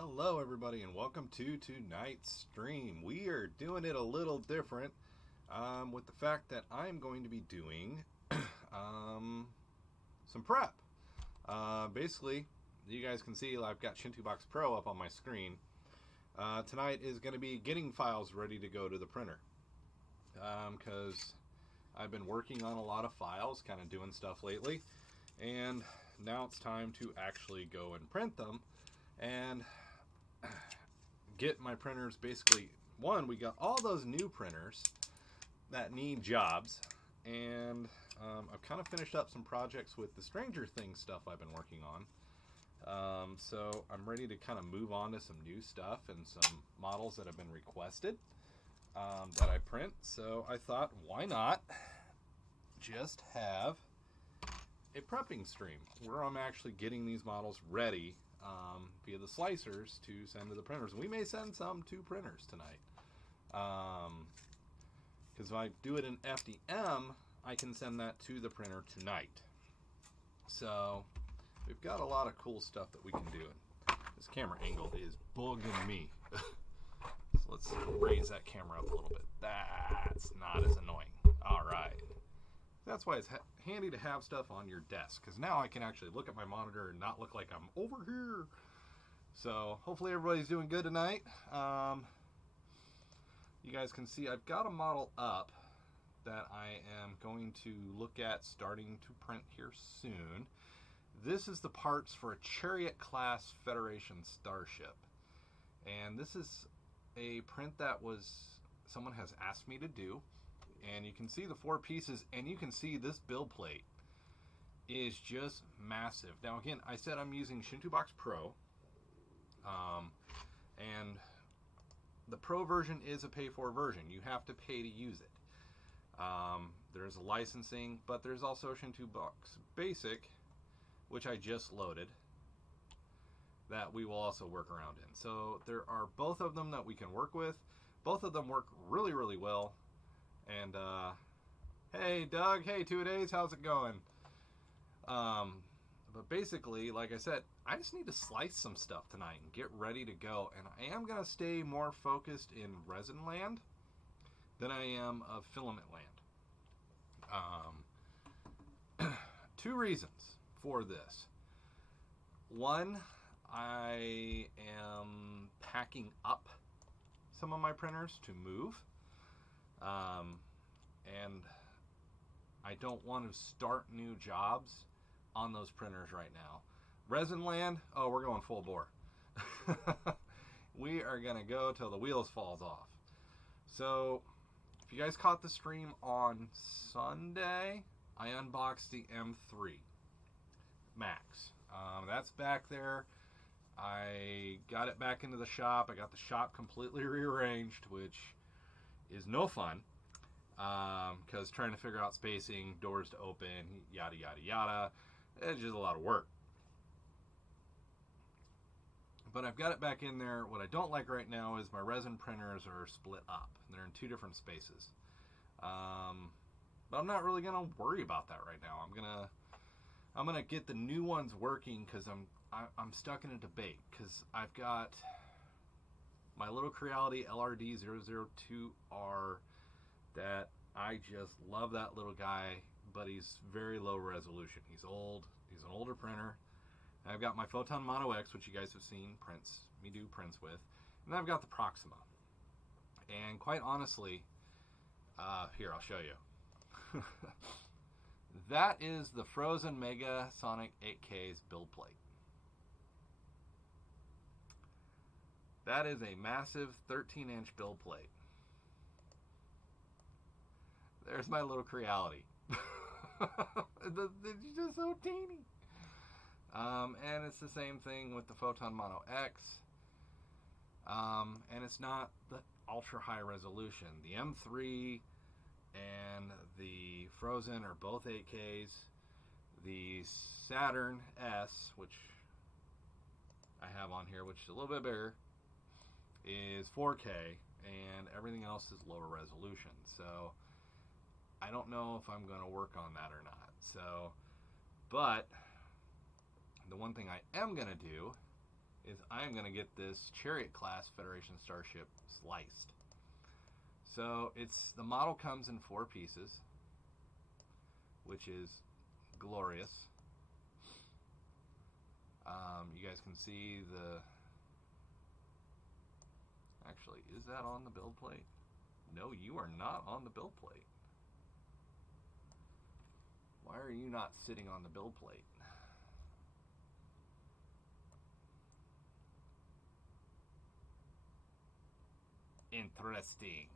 Hello everybody and welcome to tonight's stream. We are doing it a little different with the fact that I'm going to be doing some prep. Basically, you guys can see I've got Shintobox Pro up on my screen. Tonight is going to be getting files ready to go to the printer because I've been working on a lot of files, kind of doing stuff lately, and now it's time to actually go and print them and get my printers. Basically, we got all those new printers that need jobs, and I've kind of finished up some projects with the Stranger Things stuff I've been working on. So I'm ready to kind of move on to some new stuff and some models that have been requested that I print. So I thought, why not just have a prepping stream where I'm actually getting these models ready via the slicers to send to the printers. We may send some to printers tonight, because if I do it in FDM, I can send that to the printer tonight. So we've got a lot of cool stuff that we can do. This camera angle is bugging me. So let's raise that camera up a little bit. That's not as annoying. All right. That's why it's handy to have stuff on your desk, because now I can actually look at my monitor and not look like I'm over here. So hopefully everybody's doing good tonight. You guys can see I've got a model up that I am going to look at starting to print here soon. This is the parts for a Chariot class Federation starship, and this is a print that someone has asked me to do. And you can see the 4 pieces, and you can see this build plate is just massive. Now again, I said I'm using Shintobox Pro, and the Pro version is a pay-for version. You have to pay to use it. There's a licensing, but there's also Shintobox Basic, which I just loaded, that we will also work around in. So there are both of them that we can work with. Both of them work really, really well. And hey Doug, hey 2 days, how's it going? But basically, like I said, I just need to slice some stuff tonight and get ready to go. And I am going to stay more focused in Resin land than I am of Filament land. 2 reasons for this. One, I am packing up some of my printers to move. And I don't want to start new jobs on those printers right now. Resin land, oh, we're going full bore. We are gonna go till the wheels falls off. So if you guys caught the stream on Sunday, I unboxed the M3 Max. That's back there. I got it back into the shop. I got the shop completely rearranged, which is no fun, because trying to figure out spacing, doors to open, yada yada yada, it's just a lot of work. But I've got it back in there. What I don't like right now is my resin printers are split up. They're in 2 different spaces. But I'm not really gonna worry about that right now. I'm gonna get the new ones working, because I'm stuck in a debate, because I've got my little Creality LRD002R that I just love. That little guy, but he's very low resolution. He's old. He's an older printer. And I've got my Photon Mono X, which you guys have seen me do prints with. And I've got the Proxima. And quite honestly, here, I'll show you. That is the Frozen Mega Sonic 8K's build plate. That is a massive 13-inch build plate. There's my little Creality. It's just so teeny. And it's the same thing with the Photon Mono X. And it's not the ultra high resolution. The M3 and the Frozen are both 8Ks. The Saturn S, which I have on here, which is a little bit bigger, is 4K, and everything else is lower resolution. So I don't know if I'm going to work on that or not. So, but the one thing I am going to do is I'm going to get this Chariot class Federation starship sliced. So the model comes in 4 pieces, which is glorious. You guys can see actually, is that on the build plate? No, you are not on the build plate. Why are you not sitting on the build plate? Interesting.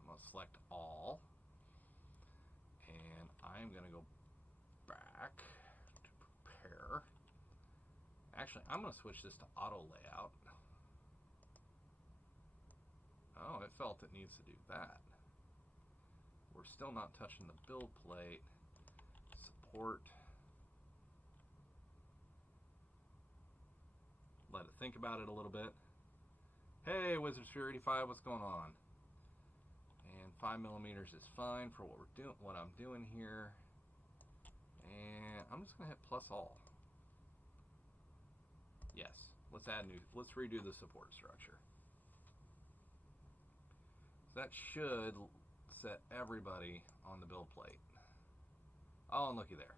I'm going to select all. And I'm going to go back to prepare. Actually, I'm going to switch this to auto layout. Oh, it felt it needs to do that. We're still not touching the build plate. Support. Let it think about it a little bit. Hey, Wizard Sphere 85, what's going on? And 5mm is fine for what I'm doing here. And I'm just gonna hit plus all. Yes, let's redo the support structure. That should set everybody on the build plate. Oh, and looky there.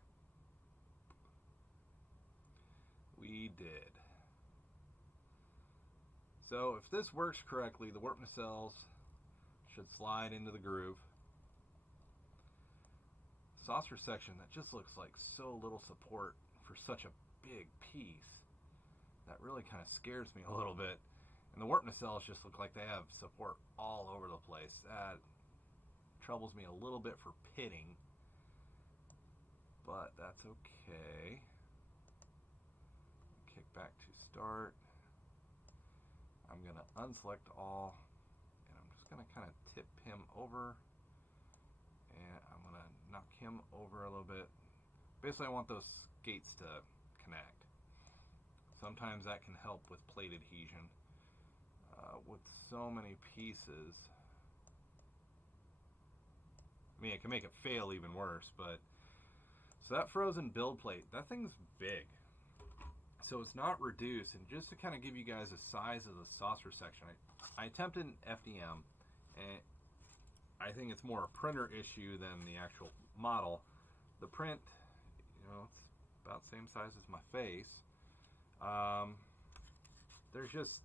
We did. So if this works correctly, the warp nacelles should slide into the groove. Saucer section, that just looks like so little support for such a big piece. That really kind of scares me a little bit. And the warp nacelles just look like they have support all over the place. That troubles me a little bit for pitting, but that's okay. Kick back to start. I'm going to unselect all, and I'm just going to kind of tip him over, and I'm going to knock him over a little bit. Basically, I want those skates to connect. Sometimes that can help with plate adhesion. With so many pieces, I mean, it can make it fail even worse, but so that frozen build plate, that thing's big. So it's not reduced, and just to kind of give you guys a size of the saucer section, I attempted an FDM, and I think it's more a printer issue than the actual model. The print, it's about the same size as my face. There's just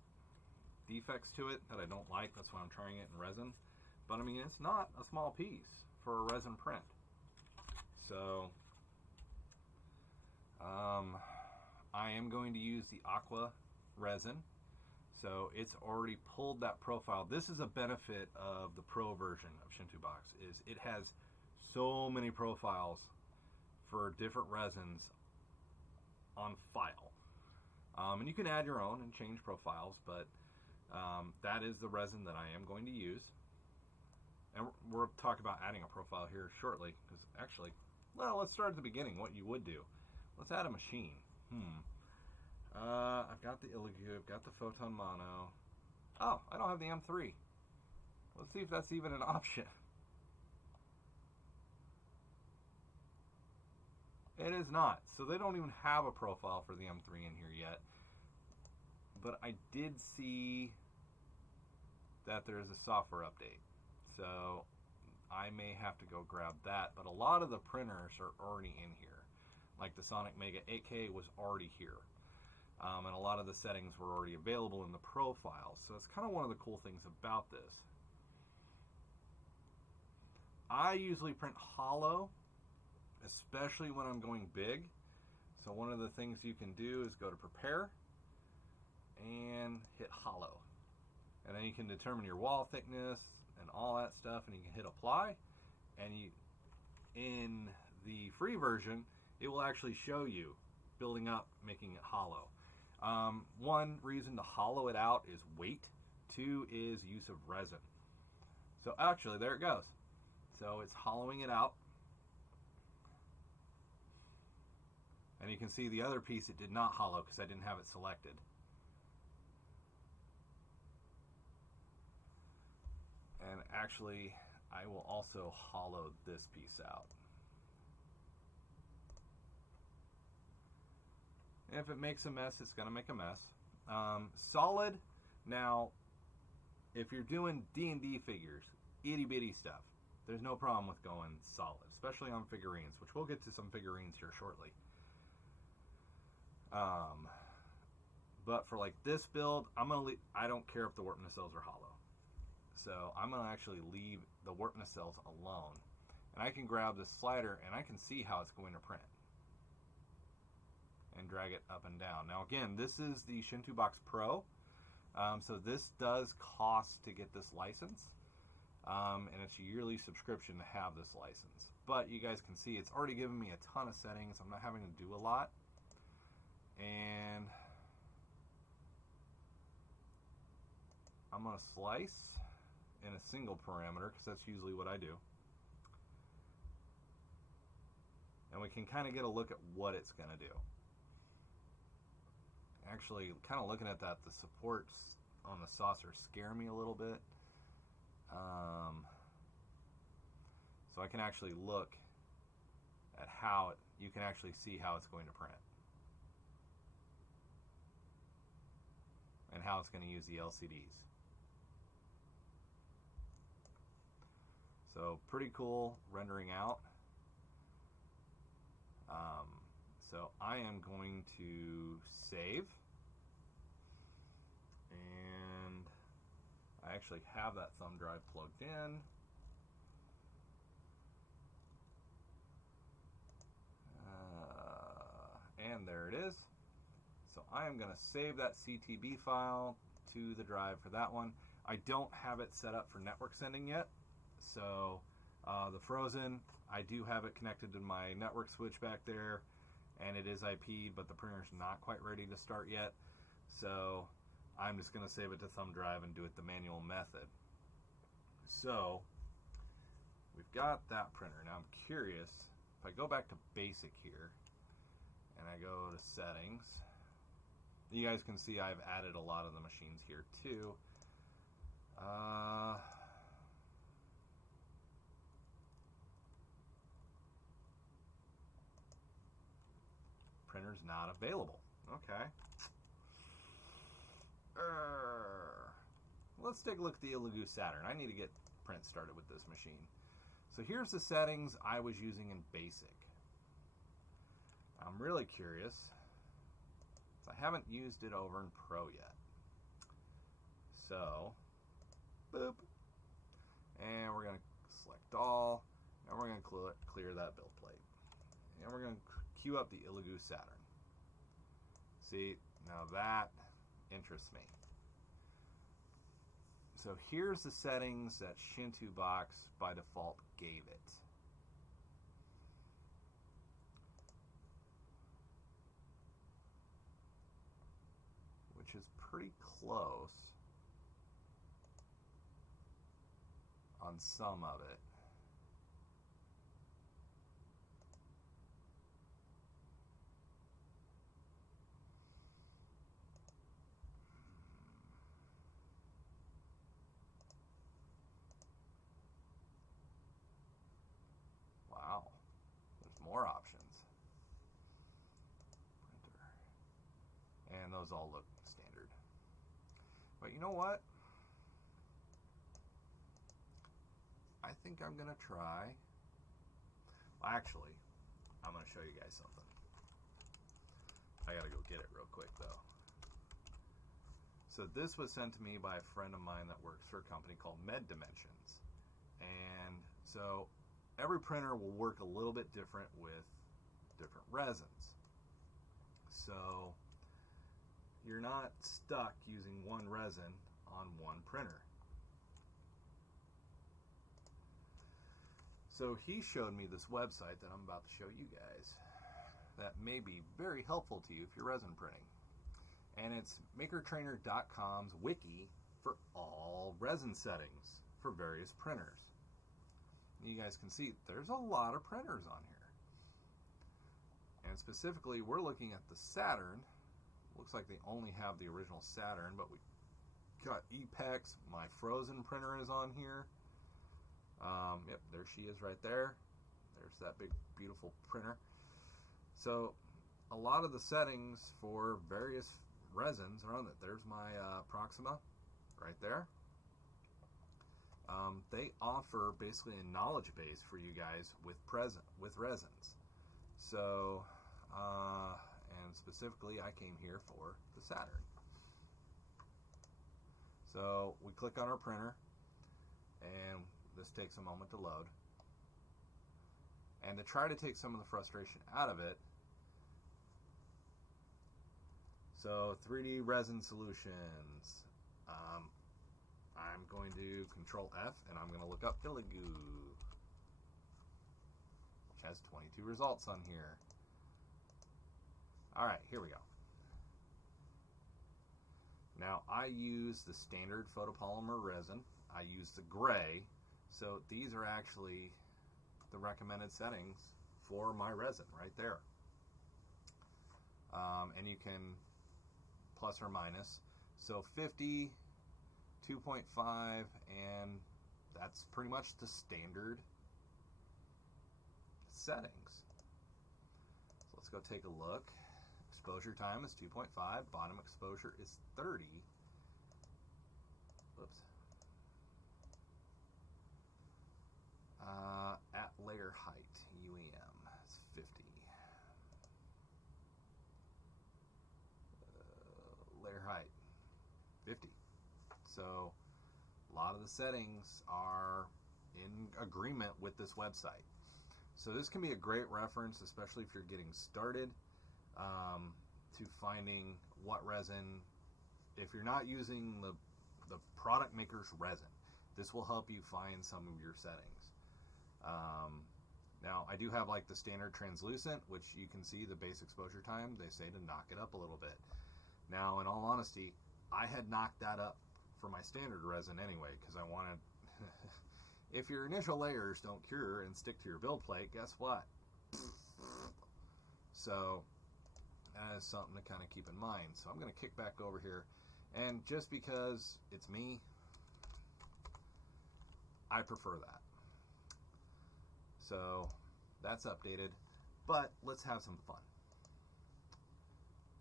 defects to it that I don't like. That's why I'm trying it in resin. But I mean, it's not a small piece for a resin print. So I am going to use the aqua resin. So it's already pulled that profile. This is a benefit of the Pro version of Shinto Box, is it has so many profiles for different resins on file. And you can add your own and change profiles, but that is the resin that I am going to use. And we'll talk about adding a profile here shortly, because actually, well, let's start at the beginning, what you would do. Let's add a machine. I've got the Illigu, I've got the Photon Mono. Oh, I don't have the M3. Let's see if that's even an option. It is not. So they don't even have a profile for the M3 in here yet. But I did see that there's a software update. So I may have to go grab that. But a lot of the printers are already in here. Like the Sonic Mega 8K was already here. And a lot of the settings were already available in the profiles. So it's kind of one of the cool things about this. I usually print hollow, especially when I'm going big. So one of the things you can do is go to prepare and hit hollow. And then you can determine your wall thickness and all that stuff, and you can hit apply. And in the free version, it will actually show you building up, making it hollow. One reason to hollow it out is weight. 2 is use of resin. So actually, there it goes. So it's hollowing it out. And you can see the other piece it did not hollow because I didn't have it selected. And actually, I will also hollow this piece out. If it makes a mess, it's going to make a mess. Solid. Now, if you're doing D&D figures, itty bitty stuff, there's no problem with going solid, especially on figurines, which we'll get to some figurines here shortly. But for like this build, I don't care if the warp nacelles are hollow. So I'm gonna actually leave the warp nacelles alone. And I can grab this slider and I can see how it's going to print. And drag it up and down. Now again, this is the Shinto Box Pro. So this does cost to get this license. And it's a yearly subscription to have this license. But you guys can see it's already given me a ton of settings. I'm not having to do a lot. And I'm going to slice in a single parameter because that's usually what I do. And we can kind of get a look at what it's going to do. Actually, kind of looking at that, the supports on the saucer scare me a little bit. So I can actually look at how you can actually see how it's going to print. And how it's going to use the LCDs. So pretty cool rendering out. So I am going to save. And I actually have that thumb drive plugged in. And there it is. So I am going to save that CTB file to the drive for that one. I don't have it set up for network sending yet. So the Frozen, I do have it connected to my network switch back there, and it is IP, but the printer's not quite ready to start yet. So I'm just going to save it to thumb drive and do it the manual method. So we've got that printer. Now I'm curious, if I go back to basic here, and I go to settings, you guys can see I've added a lot of the machines here too. Printer's not available. Okay. Let's take a look at the Elegoo Saturn. I need to get print started with this machine. So here's the settings I was using in basic. I'm really curious. I haven't used it over in Pro yet. So, boop. And we're going to select all. And we're going to clear that build plate. And we're going to queue up the Elegoo Saturn. See, now that interests me. So here's the settings that Shinto Box by default gave it. Which is pretty close on some of it. Wow, there's more options. Printer. And those all look standard. But you know what? I think I'm going to try. Well, actually, I'm going to show you guys something. I got to go get it real quick, though. So this was sent to me by a friend of mine that works for a company called Med Dimensions. And so every printer will work a little bit different with different resins. So you're not stuck using one resin on one printer. So he showed me this website that I'm about to show you guys that may be very helpful to you if you're resin printing. And it's makertrainer.com's wiki for all resin settings for various printers. You guys can see there's a lot of printers on here. And specifically, we're looking at the Saturn. Looks like they only have the original Saturn, but we got Epex. My Frozen printer is on here. Yep, there she is right there. There's that big, beautiful printer. So a lot of the settings for various resins are on it. There's my Proxima right there. They offer basically a knowledge base for you guys with resins. So, and specifically, I came here for the Saturn. So we click on our printer, and this takes a moment to load. And to try to take some of the frustration out of it, so 3D resin solutions. I'm going to Control F, and I'm going to look up Filigoo, which has 22 results on here. All right, here we go. Now, I use the standard photopolymer resin. I use the gray, so these are actually the recommended settings for my resin right there. And you can plus or minus. So 50, 2.5, and that's pretty much the standard settings. So let's go take a look. Exposure time is 2.5. Bottom exposure is 30. Whoops. At layer height, UEM, is 50. Layer height, 50. So a lot of the settings are in agreement with this website. So this can be a great reference, especially if you're getting started, to finding what resin. If you're not using the product maker's resin, this will help you find some of your settings. Now I do have like the standard translucent, which you can see the base exposure time. They say to knock it up a little bit. Now, in all honesty, I had knocked that up for my standard resin anyway, because I wanted, if your initial layers don't cure and stick to your build plate, guess what? So that is something to kind of keep in mind. So I'm going to kick back over here, and just because it's me, I prefer that. So that's updated, but let's have some fun.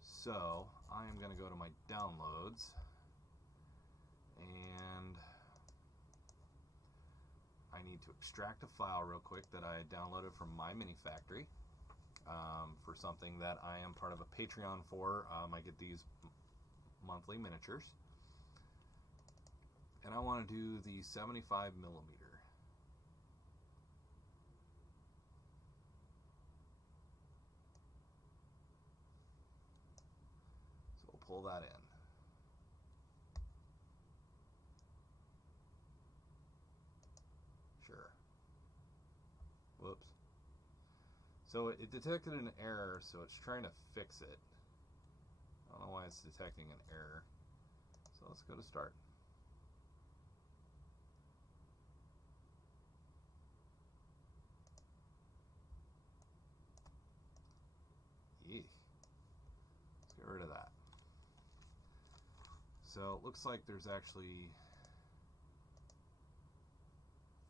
So I am going to go to my downloads, and I need to extract a file real quick that I downloaded from my mini factory for something that I am part of a Patreon for. I get these monthly miniatures, and I want to do the 75 millimeter. Pull that in. Sure. Whoops. So it detected an error, so it's trying to fix it. I don't know why it's detecting an error. So let's go to start. Eek. Let's get rid of that. So it looks like there's actually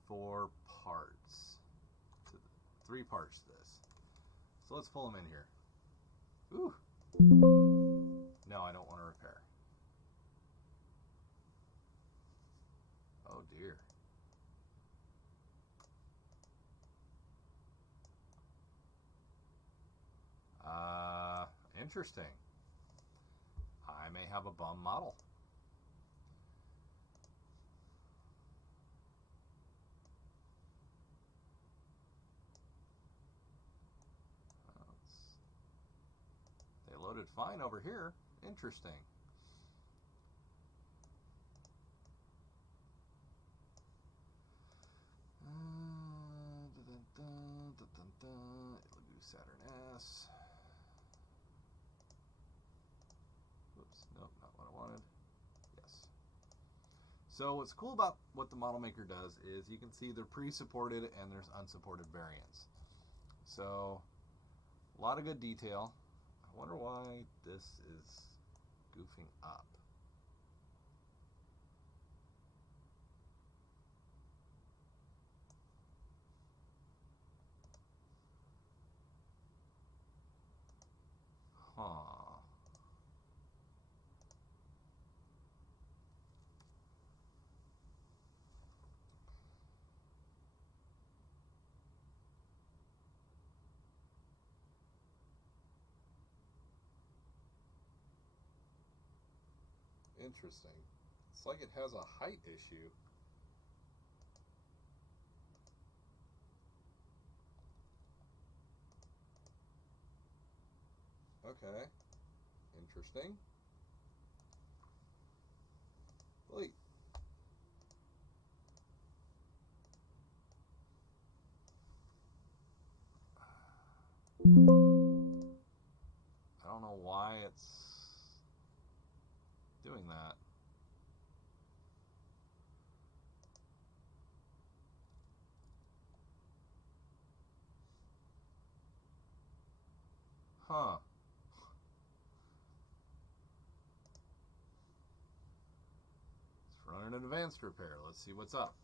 4 parts, 3 parts to this. So let's pull them in here. Ooh. No, I don't want to repair. Oh dear. Interesting. I may have a bum model. They loaded fine over here. Interesting. Saturn S. Oops, nope, not what I wanted. Yes. So what's cool about what the model maker does is you can see they're pre-supported and there's unsupported variants. So a lot of good detail. I wonder why this is goofing up. Huh. Interesting. It's like it has a height issue. Okay. Interesting. Wait. I don't know why it's doing that. Huh. Let's run an advanced repair. Let's see what's up.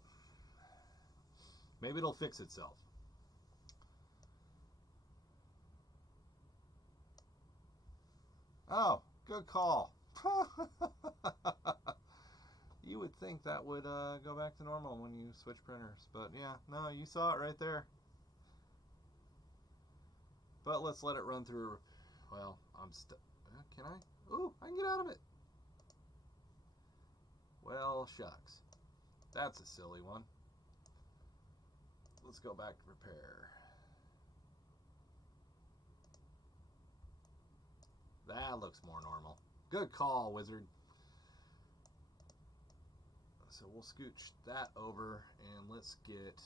Maybe it'll fix itself. Oh, good call. You would think that would go back to normal when you switch printers, but yeah, no, you saw it right there. But let's let it run through. Well, I'm stuck. Can I? Ooh, I can get out of it. Well, shucks. That's a silly one. Let's go back to repair. That looks more normal. Good call, wizard. So we'll scooch that over and let's get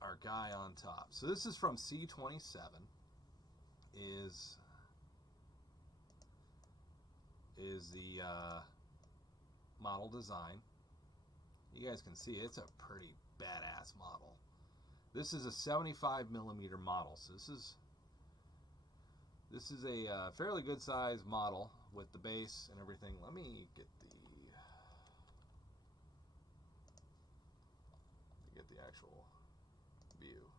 our guy on top. So this is from C27. Is the model design. You guys can see it's a pretty badass model. This is a 75 millimeter model, so this is a fairly good size model with the base and everything. Let me get the actual view.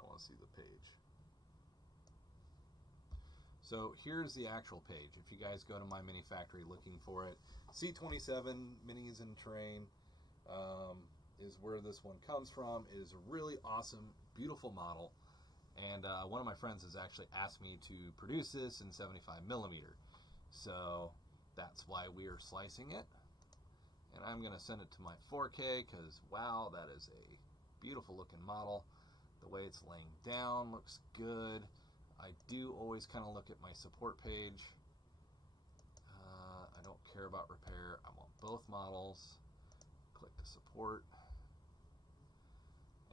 I want to see the page. So here's the actual page. If you guys go to my mini factory looking for it, C27 Minis and Terrain is where this one comes from. It is a really awesome, beautiful model. And one of my friends has actually asked me to produce this in 75 millimeter. So that's why we are slicing it. And I'm going to send it to my 4K because, wow, that is a beautiful looking model. The way it's laying down looks good. I do always kind of look at my support page. I don't care about repair. I want both models. Click the support.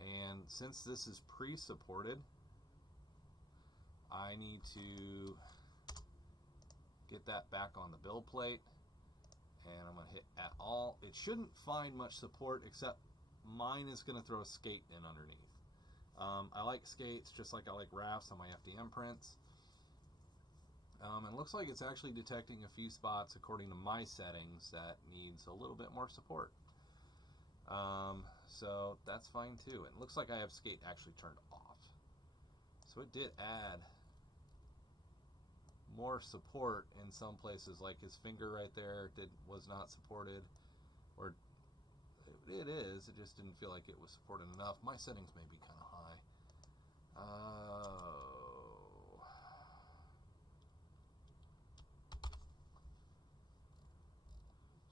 And since this is pre-supported, I need to get that back on the build plate. And I'm going to hit at all. It shouldn't find much support, except mine is going to throw a skate in underneath. I like skates just like I like rafts on my FDM prints. And it looks like it's actually detecting a few spots according to my settings that needs a little bit more support. So that's fine too. It looks like I have skate actually turned off. So it did add more support in some places, like his finger right there was not supported, or it is, it just didn't feel like it was supported enough. My settings may be kind of high.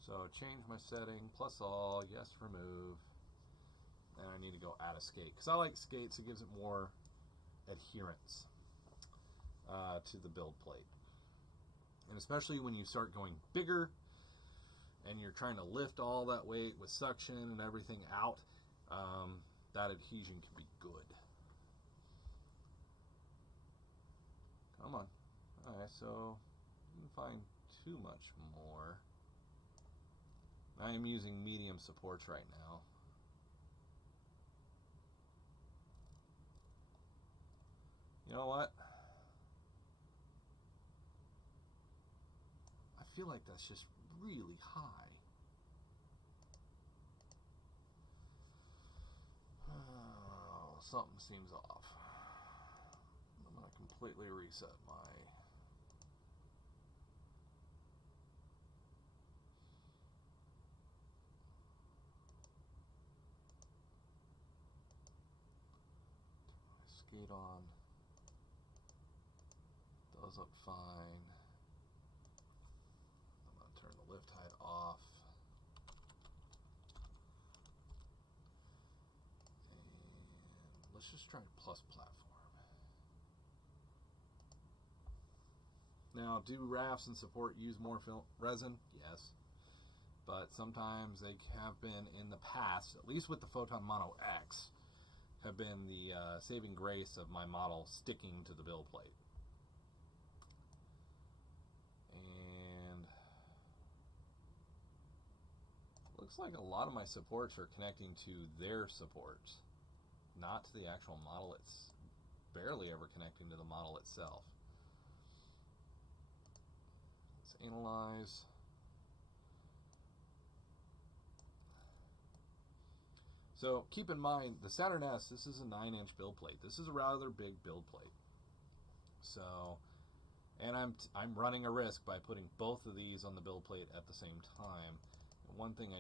So change my setting, plus all, yes, remove. And I need to go add a skate, because I like skates. It gives it more adherence to the build plate. And especially when you start going bigger and you're trying to lift all that weight with suction and everything out, that adhesion can be good. Come on. Alright, so you can find too much more. I am using medium supports right now. You know what? I feel like that's just really high. Oh, something seems off. I'm going to completely reset my... skate on. Does look fine. let's just try plus platform. Now, do rafts and support use more resin? Yes. But sometimes they have been in the past, at least with the Photon Mono X, have been the saving grace of my model sticking to the build plate. And looks like a lot of my supports are connecting to their supports, not to the actual model. It's barely ever connecting to the model itself. Let's analyze. So keep in mind, the Saturn S, this is a 9-inch build plate. This is a rather big build plate. So, and I'm running a risk by putting both of these on the build plate at the same time. And one thing I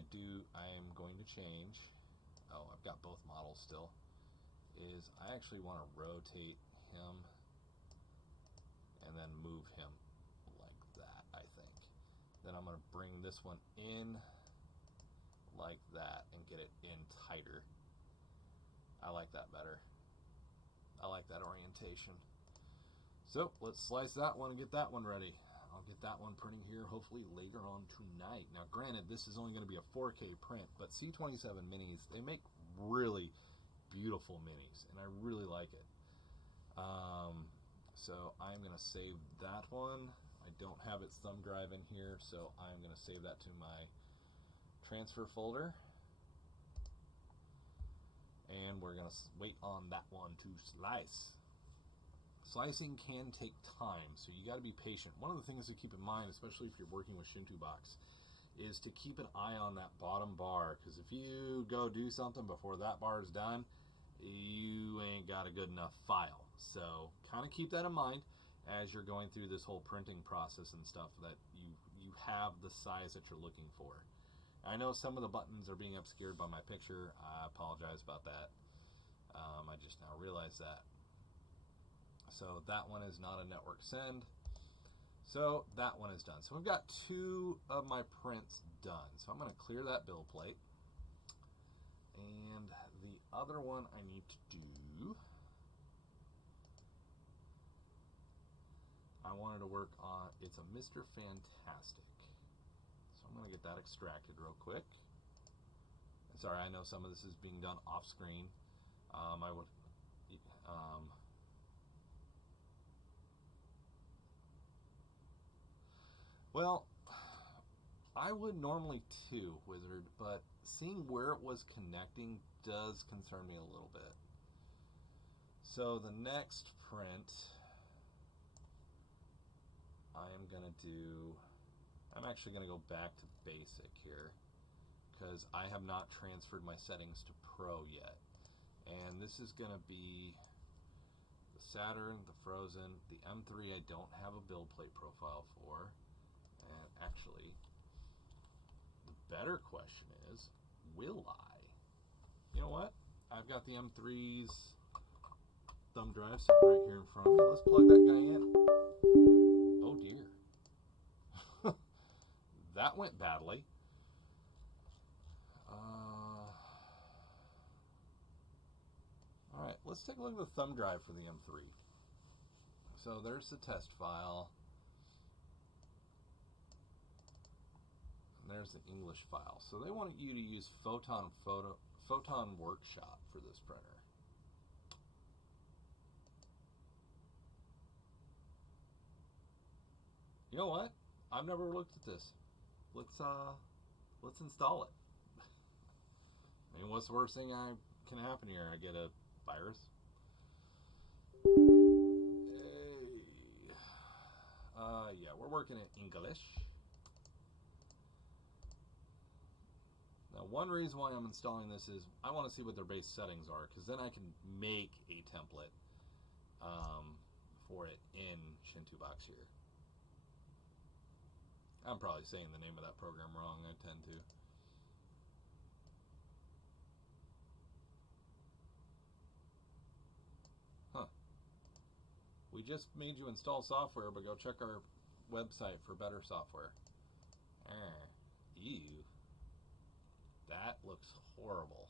am going to change, oh, I've got both models still, is I actually want to rotate him and then move him like that, I think. Then I'm going to bring this one in like that and get it in tighter. I like that better. I like that orientation. So let's slice that one and get that one ready. I'll get that one printing here hopefully later on tonight. Now granted, this is only going to be a 4K print, but C27 minis, they make really beautiful minis and I really like it. So I'm going to save that one. I don't have its thumb drive in here, so I'm going to save that to my transfer folder, and we're going to wait on that one to slice. Slicing can take time, so you got to be patient. One of the things to keep in mind, especially if you're working with Shinto Box, is to keep an eye on that bottom bar, because if you go do something before that bar is done, you ain't got a good enough file. So kind of keep that in mind as you're going through this whole printing process and stuff, that you have the size that you're looking for. I know some of the buttons are being obscured by my picture. I apologize about that. I just now realized that. So that one is not a network send. So that one is done. So we've got 2 of my prints done. So I'm going to clear that build plate. And the other one I need to do, I wanted to work on, it's a Mr. Fantastic. I'm going to get that extracted real quick. Sorry, I know some of this is being done off screen. Well, I would normally too, Wizard, but seeing where it was connecting does concern me a little bit. So the next print I am going to do, I'm actually going to go back to basic here because I have not transferred my settings to Pro yet. And this is going to be the Saturn, the Frozen, the M3 I don't have a build plate profile for. And actually, the better question is, will I? You know what? I've got the M3's thumb drive sitting right here in front of me. Let's plug that guy in. Oh dear. That went badly. Alright, let's take a look at the thumb drive for the M3. So there's the test file. And there's the English file. So they want you to use Photon Workshop for this printer. You know what? I've never looked at this. Let's install it. I mean, what's the worst thing can happen here? I get a virus. Yeah, we're working in English. Now, one reason why I'm installing this is I want to see what their base settings are, because then I can make a template for it in Shinto Box here. I'm probably saying the name of that program wrong. I tend to. Huh. We just made you install software, but go check our website for better software. Ew. That looks horrible.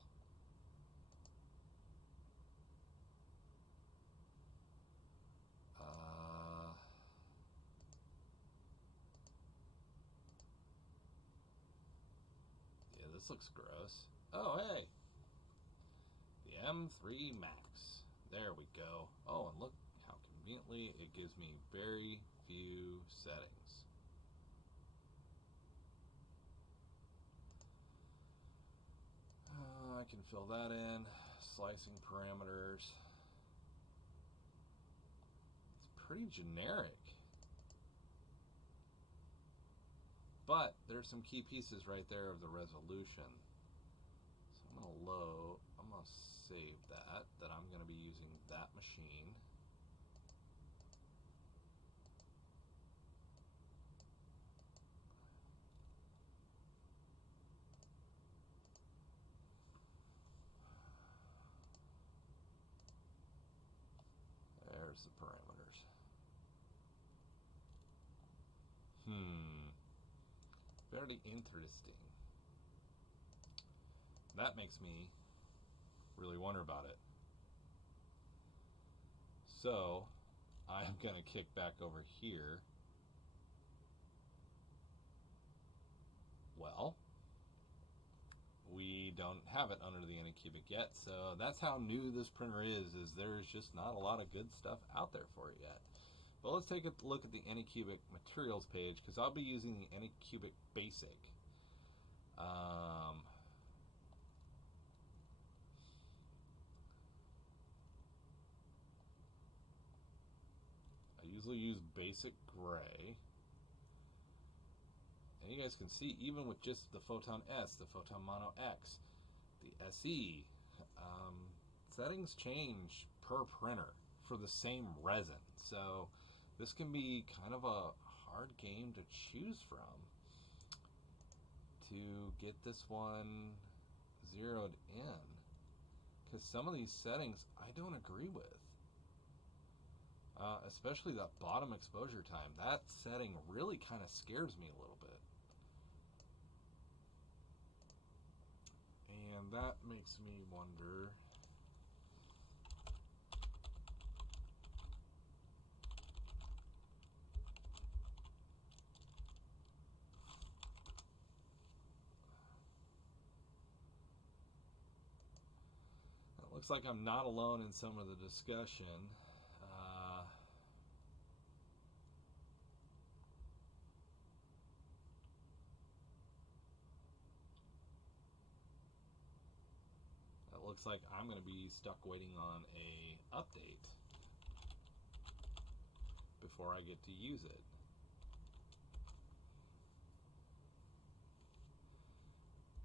this looks gross. Oh, hey. The M3 Max. There we go. Oh, and look how conveniently it gives me very few settings. I can fill that in. Slicing parameters. It's pretty generic. But there's some key pieces right there of the resolution. So I'm going to save that I'm going to be using that machine. There's the parameters. Very interesting. That makes me really wonder about it. So I'm going to kick back over here. Well, we don't have it under the Anycubic yet, so that's how new this printer is there's just not a lot of good stuff out there for it yet. But let's take a look at the Anycubic materials page, because I'll be using the Anycubic Basic. I usually use Basic Gray. And you guys can see, even with just the Photon S, the Photon Mono X, the SE, settings change per printer for the same resin. So this can be kind of a hard game to choose from to get this one zeroed in, because some of these settings I don't agree with. Especially that bottom exposure time. That setting really kind of scares me a little bit. And that makes me wonder, it looks like I'm not alone in some of the discussion. Looks like I'm going to be stuck waiting on a update before I get to use it.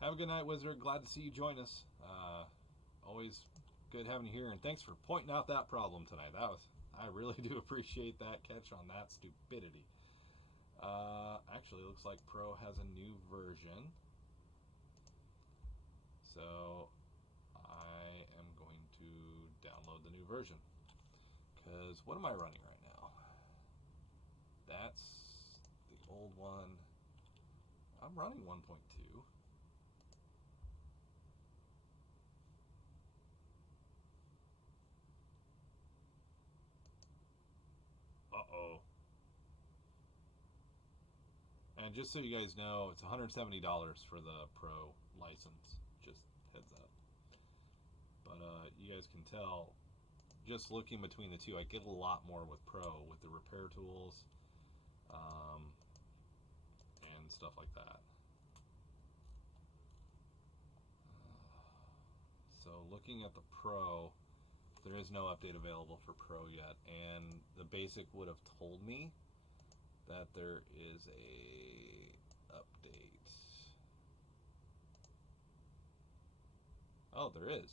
Have a good night, Wizard. Glad to see you join us. Always good having you here, and thanks for pointing out that problem tonight. I really do appreciate that catch on that stupidity. Actually, looks like Pro has a new version. So I am going to download the new version, because what am I running right now? That's the old one. I'm running 1.2. Uh-oh. And just so you guys know, it's $170 for the Pro license. Just heads up. But you guys can tell, just looking between the two, I get a lot more with Pro, with the repair tools, and stuff like that. So looking at the Pro, there is no update available for Pro yet, and the Basic would have told me that there is a update. Oh, there is.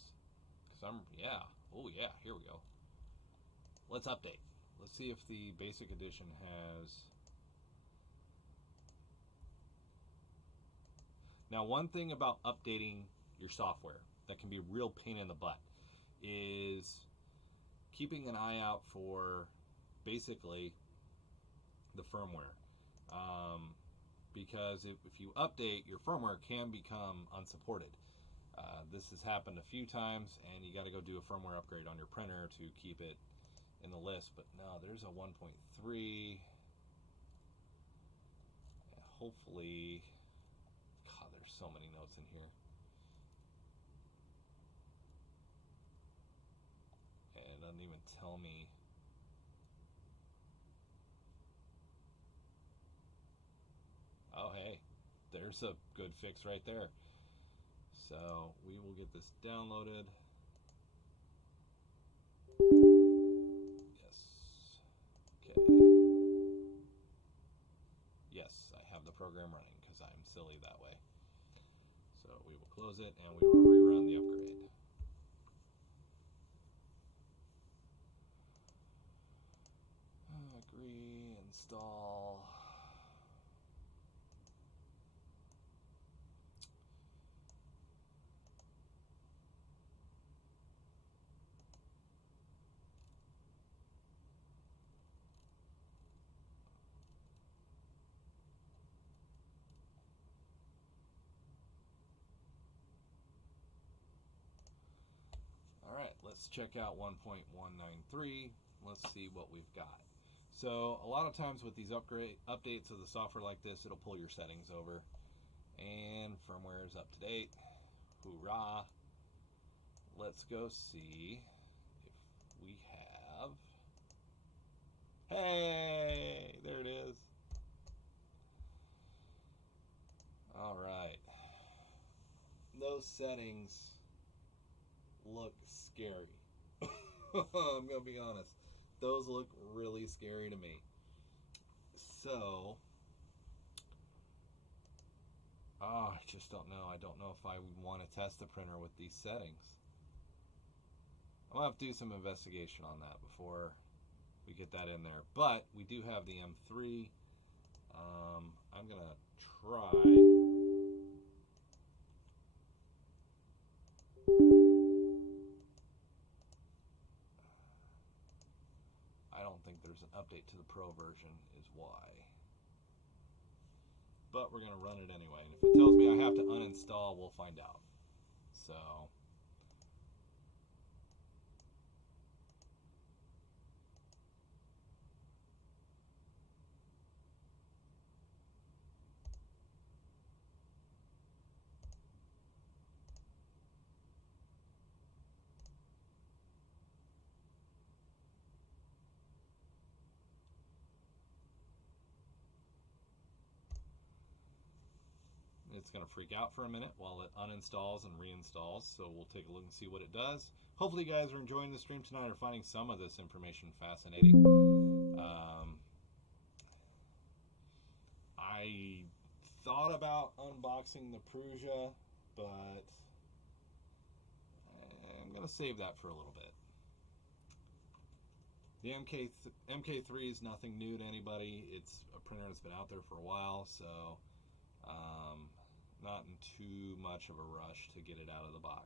Oh yeah, here we go. Let's update. Let's see if the Basic Edition has... Now, one thing about updating your software that can be a real pain in the butt is keeping an eye out for basically the firmware. Because if you update, your firmware can become unsupported. This has happened a few times, and you got to go do a firmware upgrade on your printer to keep it in the list. But no, there's a 1.3. Hopefully, there's so many notes in here. And it doesn't even tell me. Oh, hey, there's a good fix right there. So we will get this downloaded. Yes. Okay. Yes, I have the program running because I'm silly that way. So we will close it and we will rerun the upgrade. Agree, install. Alright, let's check out 1.193. Let's see what we've got. So a lot of times with these updates of the software like this, it'll pull your settings over. And firmware is up to date. Hoorah! Let's go see if we have... Hey! There it is. Alright. Those settings look scary. I'm gonna be honest. Those look really scary to me. So, I just don't know. I don't know if I would want to test the printer with these settings. I'm gonna have to do some investigation on that before we get that in there. But we do have the M3. I'm gonna try. I don't think there's an update to the Pro version is why. But we're going to run it anyway. And if it tells me I have to uninstall, we'll find out. So... It's going to freak out for a minute while it uninstalls and reinstalls, so we'll take a look and see what it does. Hopefully you guys are enjoying the stream tonight or finding some of this information fascinating. I thought about unboxing the Prusa, but I'm going to save that for a little bit. The MK3 is nothing new to anybody. It's a printer that's been out there for a while, so not in too much of a rush to get it out of the box.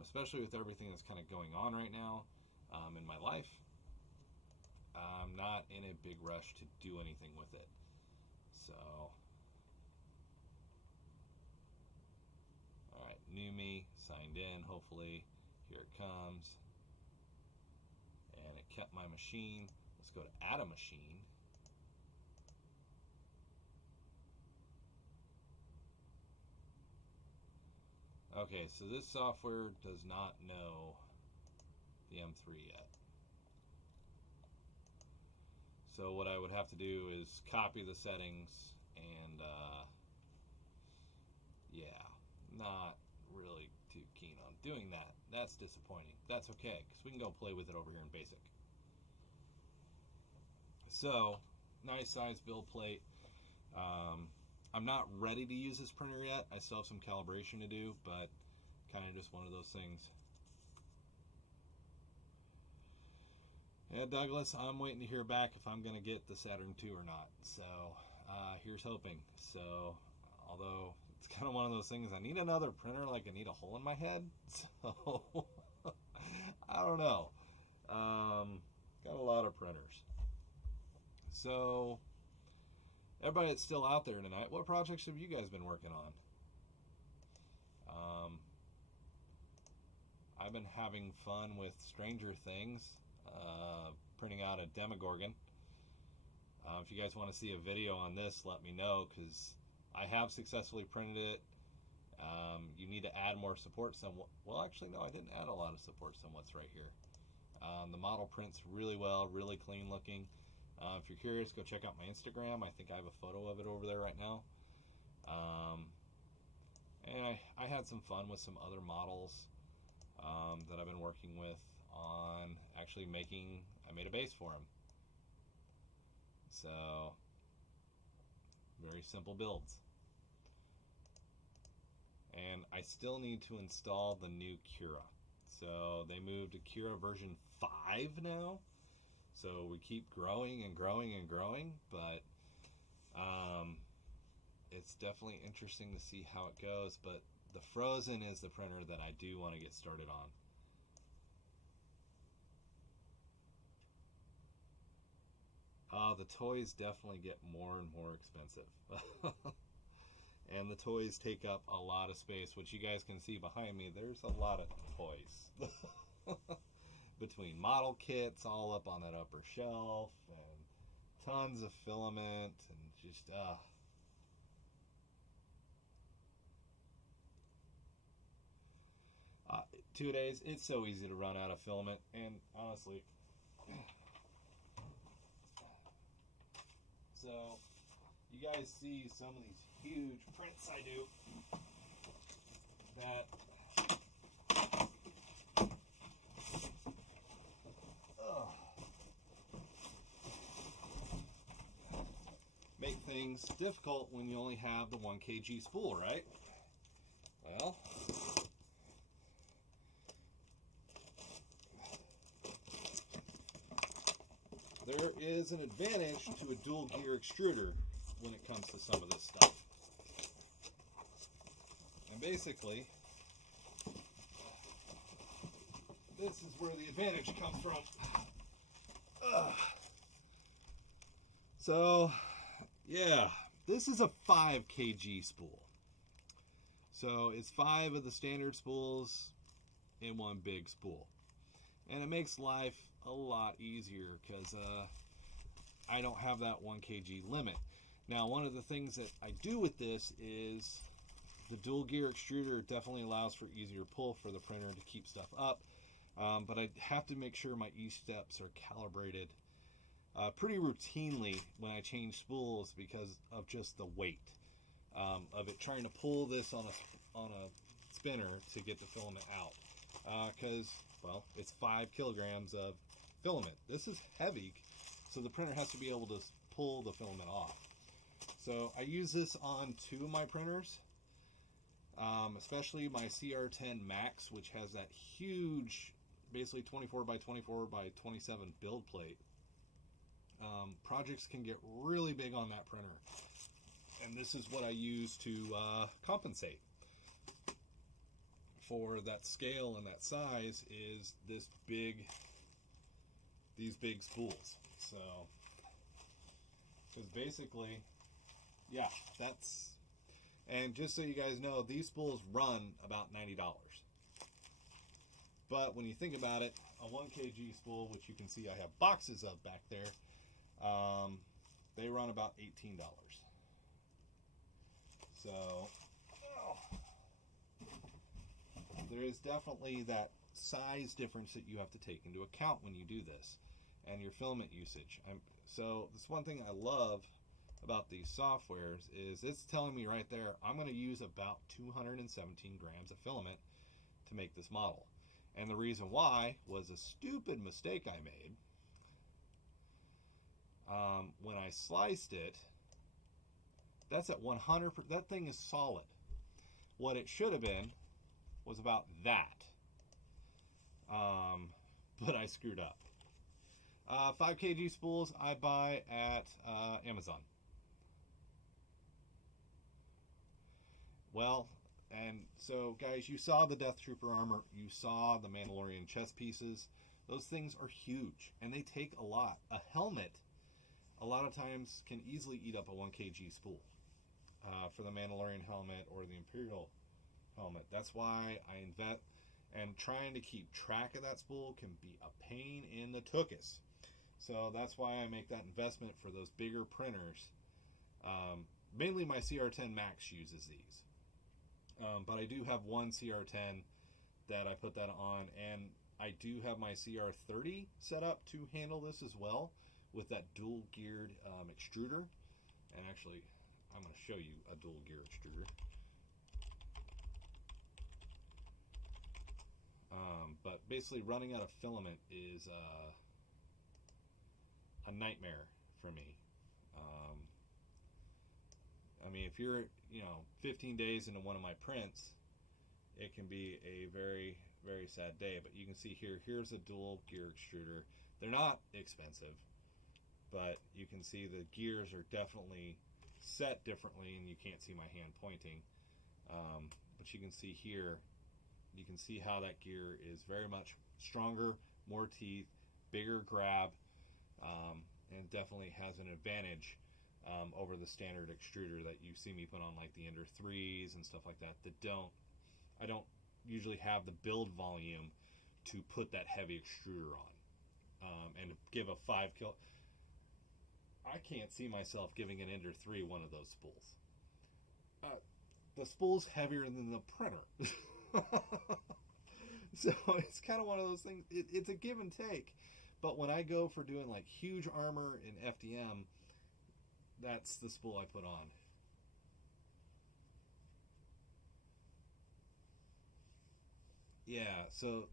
Especially with everything that's kind of going on right now in my life. I'm not in a big rush to do anything with it. So, alright, new me, signed in, hopefully. Here it comes. And it kept my machine. Let's go to add a machine. Okay, so this software does not know the M3 yet. So what I would have to do is copy the settings and yeah, not really too keen on doing that. That's disappointing. That's okay, because we can go play with it over here in BASIC. So, nice size build plate. I'm not ready to use this printer yet. I still have some calibration to do, but kind of just one of those things. Yeah, Douglas, I'm waiting to hear back if I'm going to get the Saturn II or not. So, here's hoping. So, although it's kind of one of those things, I need another printer like I need a hole in my head. So, I don't know. Got a lot of printers. So, everybody that's still out there tonight, what projects have you guys been working on? I've been having fun with Stranger Things, printing out a Demogorgon. If you guys want to see a video on this, let me know, because I have successfully printed it. You need to add more support somewhat. Well, actually, no, I didn't add a lot of support somewhats right here. The model prints really well, really clean looking. If you're curious, go check out my Instagram. I think I have a photo of it over there right now. And I had some fun with some other models that I've been working with on actually I made a base for them. So, very simple builds. And I still need to install the new Cura. So they moved to Cura version 5 now. So we keep growing and growing and growing, but it's definitely interesting to see how it goes. But the Frozen is the printer that I do want to get started on. The toys definitely get more and more expensive. And the toys take up a lot of space, which you guys can see behind me. There's a lot of toys. Between model kits all up on that upper shelf and tons of filament and just 2 days. It's so easy to run out of filament, and honestly, so you guys see some of these huge prints I do that make things difficult when you only have the 1 kg spool, right? Well, there is an advantage to a dual gear extruder when it comes to some of this stuff. And basically, this is where the advantage comes from. So, yeah, this is a 5 kg spool. So it's 5 of the standard spools in one big spool. And it makes life a lot easier because I don't have that 1 kg limit. Now, one of the things that I do with this is the dual gear extruder definitely allows for easier pull for the printer to keep stuff up. But I have to make sure my E-steps are calibrated pretty routinely when I change spools because of just the weight of it trying to pull this on a spinner to get the filament out. Because, well, it's 5 kilograms of filament. This is heavy, so the printer has to be able to pull the filament off. So I use this on 2 of my printers, especially my CR10 Max, which has that huge, basically 24 by 24 by 27 build plate. Projects can get really big on that printer, and this is what I use to compensate for that scale and that size is these big spools. So, because basically, yeah, and just so you guys know, these spools run about $90. But when you think about it, a 1 kg spool, which you can see I have boxes of back there, they run about $18. So, there is definitely that size difference that you have to take into account when you do this, and your filament usage. So this one thing I love about these softwares is it's telling me right there I'm going to use about 217 grams of filament to make this model. And the reason why was a stupid mistake I made. When I sliced it, that's at 100%. That thing is solid. What it should have been was about that. But I screwed up. 5 kg spools I buy at Amazon. Well, and so guys, you saw the Death Trooper armor, you saw the Mandalorian chest pieces. Those things are huge and they take a lot. A helmet a lot of times can easily eat up a 1 kg spool for the Mandalorian helmet or the Imperial helmet. That's why I invest, and trying to keep track of that spool can be a pain in the tuchus. So that's why I make that investment for those bigger printers. mainly my CR10 Max uses these. But I do have one CR10 that I put that on, and I do have my CR30 set up to handle this as well with that dual geared extruder. And actually, I'm going to show you a dual gear extruder. But basically, running out of filament is a nightmare for me. I mean, if you're 15 days into one of my prints, it can be a very, very sad day. But you can see here's a dual gear extruder. They're not expensive, but you can see the gears are definitely set differently, and you can't see my hand pointing. But you can see here, you can see how that gear is very much stronger, more teeth, bigger grab, and definitely has an advantage over the standard extruder that you see me put on, like the Ender 3s and stuff like that. I don't usually have the build volume to put that heavy extruder on, and to give a 5 kilo. I can't see myself giving an Ender 3 one of those spools. The spool's heavier than the printer. So it's kind of one of those things. It's a give and take. But when I go for doing like huge armor in FDM, that's the spool I put on. Yeah, so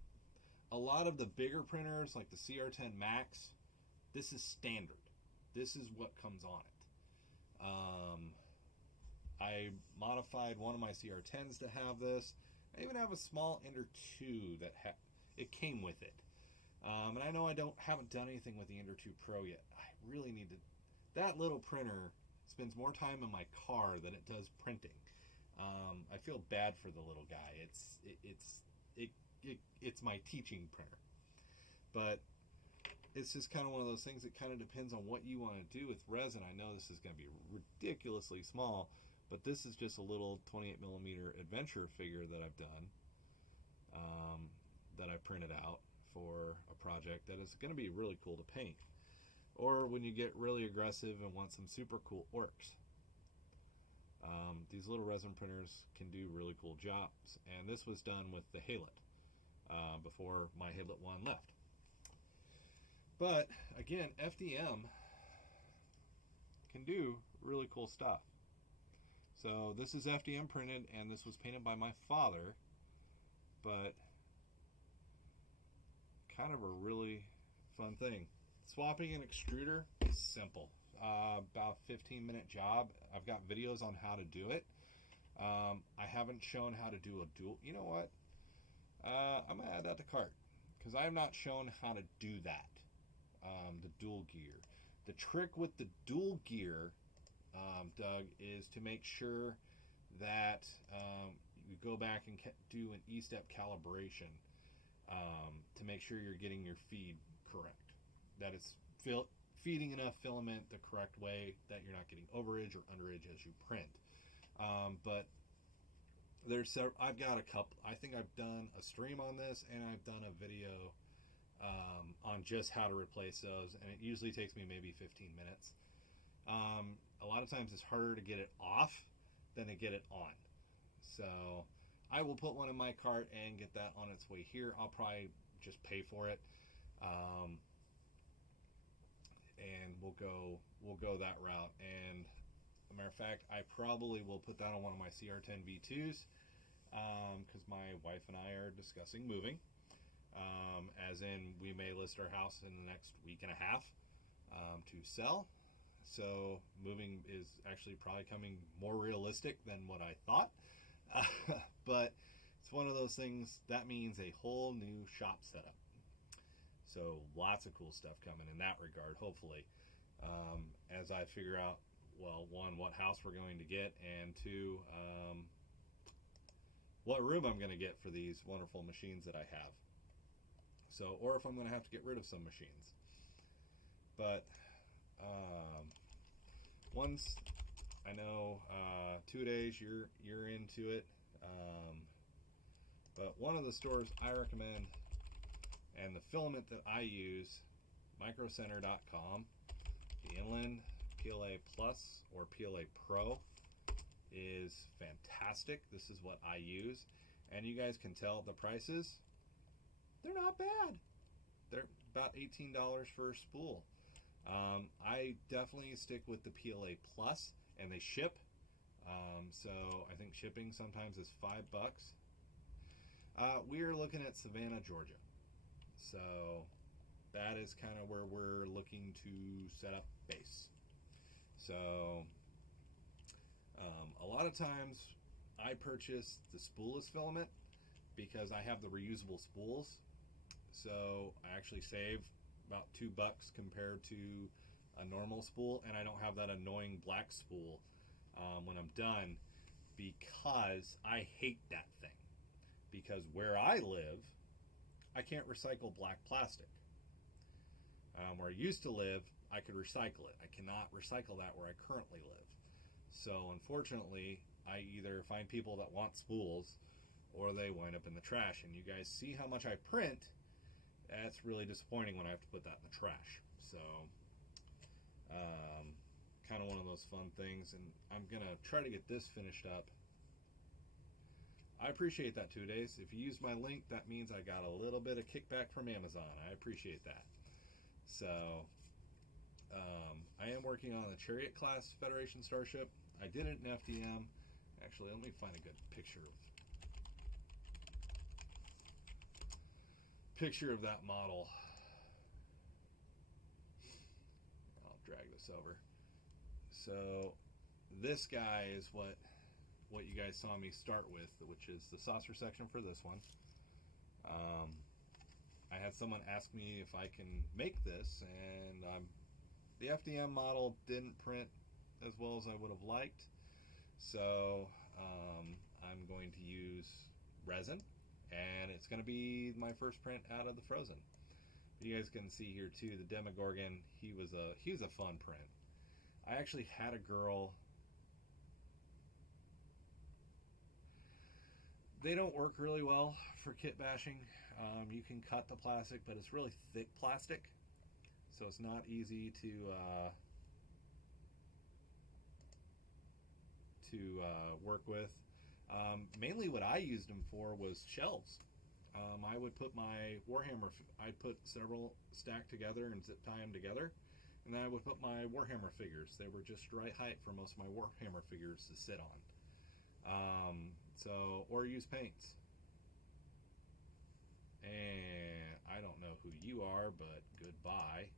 a lot of the bigger printers, like the CR10 Max, this is standard. This is what comes on it. I modified one of my CR10s to have this. I even have a small Ender 2 that it came with it. And I know I haven't done anything with the Ender 2 Pro yet. I really need to. That little printer spends more time in my car than it does printing. I feel bad for the little guy. It's my teaching printer, but it's just kind of one of those things. It kind of depends on what you want to do with resin. I know this is going to be ridiculously small, but this is just a little 28mm adventure figure that I've done, that I printed out for a project that is going to be really cool to paint. Or when you get really aggressive and want some super cool orcs. These little resin printers can do really cool jobs, and this was done with the Haylet before my Haylet 1 left. But again, FDM can do really cool stuff. So this is FDM printed, and this was painted by my father, but kind of a really fun thing. Swapping an extruder is simple. About a 15-minute job. I've got videos on how to do it. I haven't shown how to do a dual. You know what? I'm gonna add that to cart because I have not shown how to do that. The dual gear. The trick with the dual gear, Doug, is to make sure that you go back and do an E-step calibration to make sure you're getting your feed correct. That it's feeding enough filament the correct way, that you're not getting overage or underage as you print. But I've got a couple. I think I've done a stream on this, and I've done a video on just how to replace those, and it usually takes me maybe 15 minutes. A lot of times it's harder to get it off than to get it on. So I will put one in my cart and get that on its way here. I'll probably just pay for it. And we'll go that route. And as a matter of fact, I probably will put that on one of my CR10 V2s, because my wife and I are discussing moving. As in, we may list our house in the next week and a half to sell. So moving is actually probably coming more realistic than what I thought. But it's one of those things that means a whole new shop setup. So lots of cool stuff coming in that regard, hopefully, as I figure out, well, one, what house we're going to get, and two, what room I'm going to get for these wonderful machines that I have. So, or if I'm going to have to get rid of some machines. But once I know 2 days you're into it, but one of the stores I recommend, and the filament that I use, microcenter.com, the inland PLA Plus or PLA Pro is fantastic. This is what I use, and you guys can tell the prices, they're not bad. They're about $18 for a spool. I definitely stick with the PLA Plus, and they ship. So I think shipping sometimes is $5. We're looking at Savannah, Georgia. So that is kind of where we're looking to set up base. So a lot of times I purchase the spoolless filament because I have the reusable spools. So I actually save about $2 compared to a normal spool, and I don't have that annoying black spool when I'm done, because I hate that thing. Because where I live, I can't recycle black plastic. Where I used to live, I could recycle it. I cannot recycle that where I currently live. So unfortunately, I either find people that want spools, or they wind up in the trash. And you guys see how much I print. That's really disappointing when I have to put that in the trash. So kind of one of those fun things, and I'm gonna try to get this finished up. I appreciate that, 2 days. If you use my link, that means I got a little bit of kickback from Amazon. I appreciate that. So I am working on the Chariot class Federation starship. I did it in FDM. Actually, let me find a good picture of that model. I'll drag this over. So this guy is what you guys saw me start with, which is the saucer section for this one. I had someone ask me if I can make this, and the FDM model didn't print as well as I would have liked, so I'm going to use resin, and it's going to be my first print out of the frozen. You guys can see here too, the Demogorgon. He was a fun print. I actually had a girl. They don't work really well for kit bashing. You can cut the plastic, but it's really thick plastic, so it's not easy to work with. Mainly what I used them for was shelves. I would put my Warhammer, I'd put several stacked together and zip tie them together, and then I would put my Warhammer figures. They were just right height for most of my Warhammer figures to sit on. Or use paints. And I don't know who you are, but goodbye.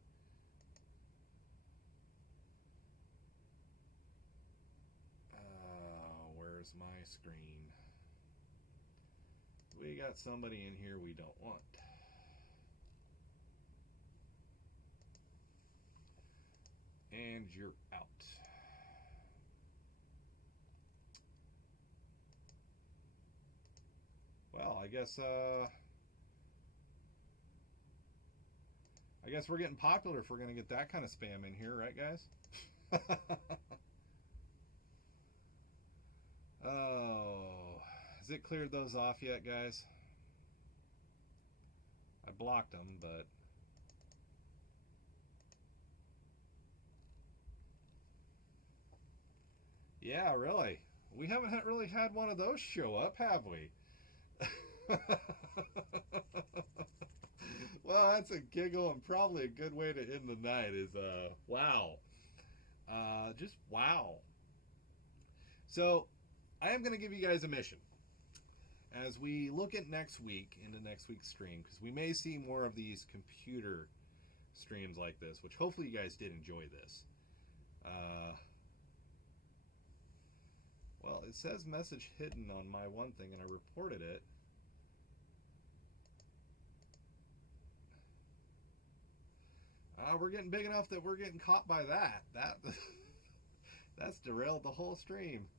Where's my screen? We got somebody in here we don't want. And you're out. Well, I guess we're getting popular if we're going to get that kind of spam in here, right, guys? Oh, has it cleared those off yet, guys? I blocked them, but yeah, really. We haven't really had one of those show up, have we? Well, that's a giggle, and probably a good way to end the night is wow. Just wow. So I am going to give you guys a mission as we look at next week, into next week's stream, because we may see more of these computer streams like this, which hopefully you guys did enjoy this. Well, it says message hidden on my one thing, and I reported it. We're getting big enough that we're getting caught by that. That's derailed the whole stream.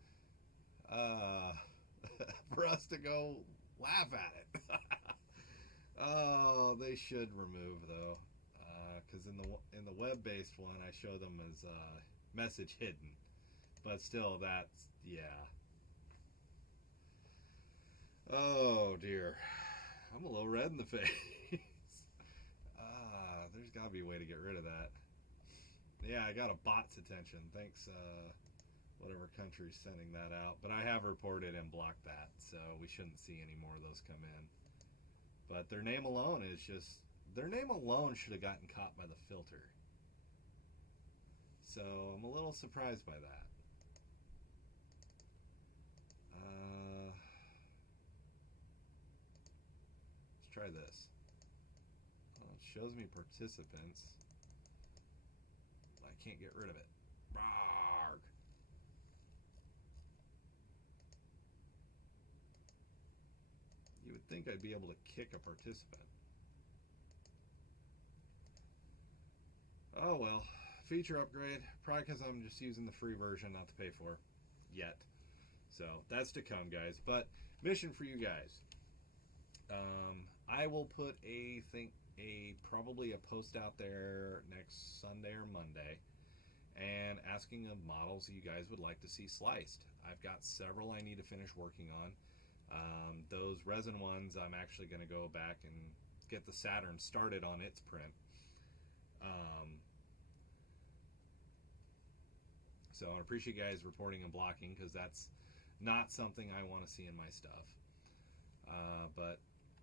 For us to go laugh at it. Oh, they should remove though, because in the web-based one I show them as message hidden, but still, that's, yeah. Oh dear, I'm a little red in the face. There's got to be a way to get rid of that. Yeah, I got a bot's attention. Thanks, whatever country's sending that out. But I have reported and blocked that, so we shouldn't see any more of those come in. But their name alone is just... Their name alone should have gotten caught by the filter. So I'm a little surprised by that. Let's try this. Well, it shows me participants. I can't get rid of it. Rawr. You would think I'd be able to kick a participant. Oh well. Feature upgrade. Probably because I'm just using the free version, not to pay for yet. So that's to come, guys. But mission for you guys. I will put probably a post out there next Sunday or Monday, and asking of models you guys would like to see sliced. I've got several I need to finish working on. Those resin ones, I'm actually going to go back and get the Saturn started on its print. So I appreciate you guys reporting and blocking, because that's not something I want to see in my stuff. But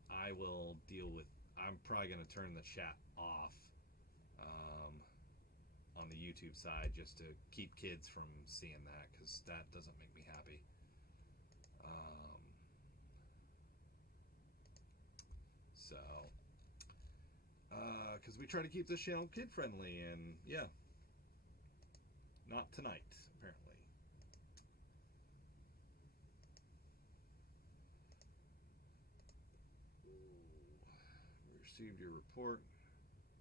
I will deal with... I'm probably going to turn the chat off on the YouTube side, just to keep kids from seeing that, because that doesn't make me happy. Because we try to keep this channel kid friendly, and yeah, not tonight apparently. We received your report.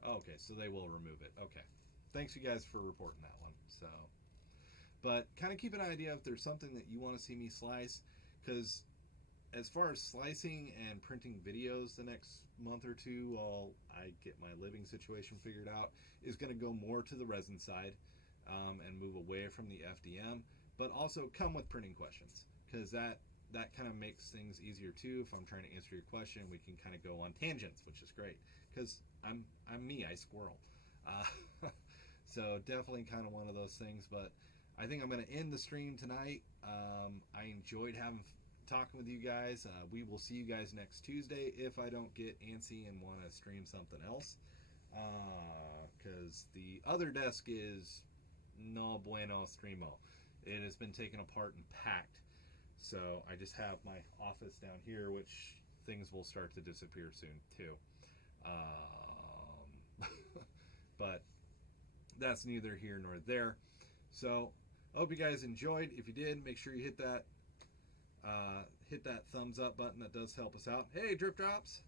Okay, so they will remove it. Okay, thanks you guys for reporting that one. So, but kind of keep an idea if there's something that you want to see me slice, because as far as slicing and printing videos the next month or two, while I get my living situation figured out, is going to go more to the resin side, and move away from the FDM, but also come with printing questions, because that kind of makes things easier too. If I'm trying to answer your question, we can kind of go on tangents, which is great, because I'm me, I squirrel. So definitely kind of one of those things. But I think I'm going to end the stream tonight. I enjoyed talking with you guys. We will see you guys next Tuesday if I don't get antsy and want to stream something else, because the other desk is no bueno streamo. It has been taken apart and packed, so I just have my office down here, which things will start to disappear soon too. But that's neither here nor there. So I hope you guys enjoyed. If you did, make sure you hit that thumbs up button. That does help us out. Hey, Drip Drops,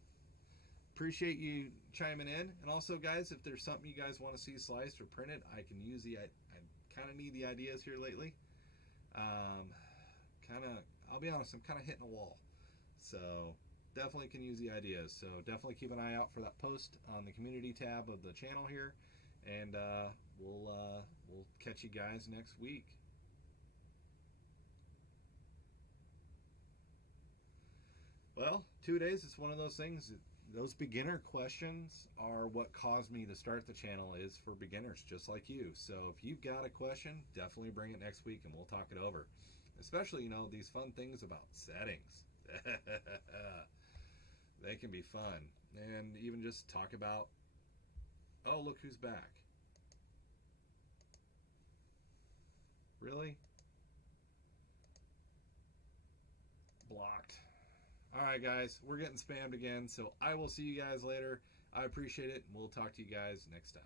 appreciate you chiming in. And also, guys, if there's something you guys want to see sliced or printed, I can use I kind of need the ideas here lately. I'll be honest, I'm kind of hitting a wall, so definitely can use the ideas. So definitely keep an eye out for that post on the community tab of the channel here, and we'll catch you guys next week. Well, 2 days, it's one of those things. Those beginner questions are what caused me to start the channel, is for beginners just like you. So if you've got a question, definitely bring it next week and we'll talk it over. Especially, these fun things about settings. They can be fun. And even just talk about, oh, look who's back. Really? Blocked. Alright guys, we're getting spammed again, so I will see you guys later. I appreciate it, and we'll talk to you guys next time.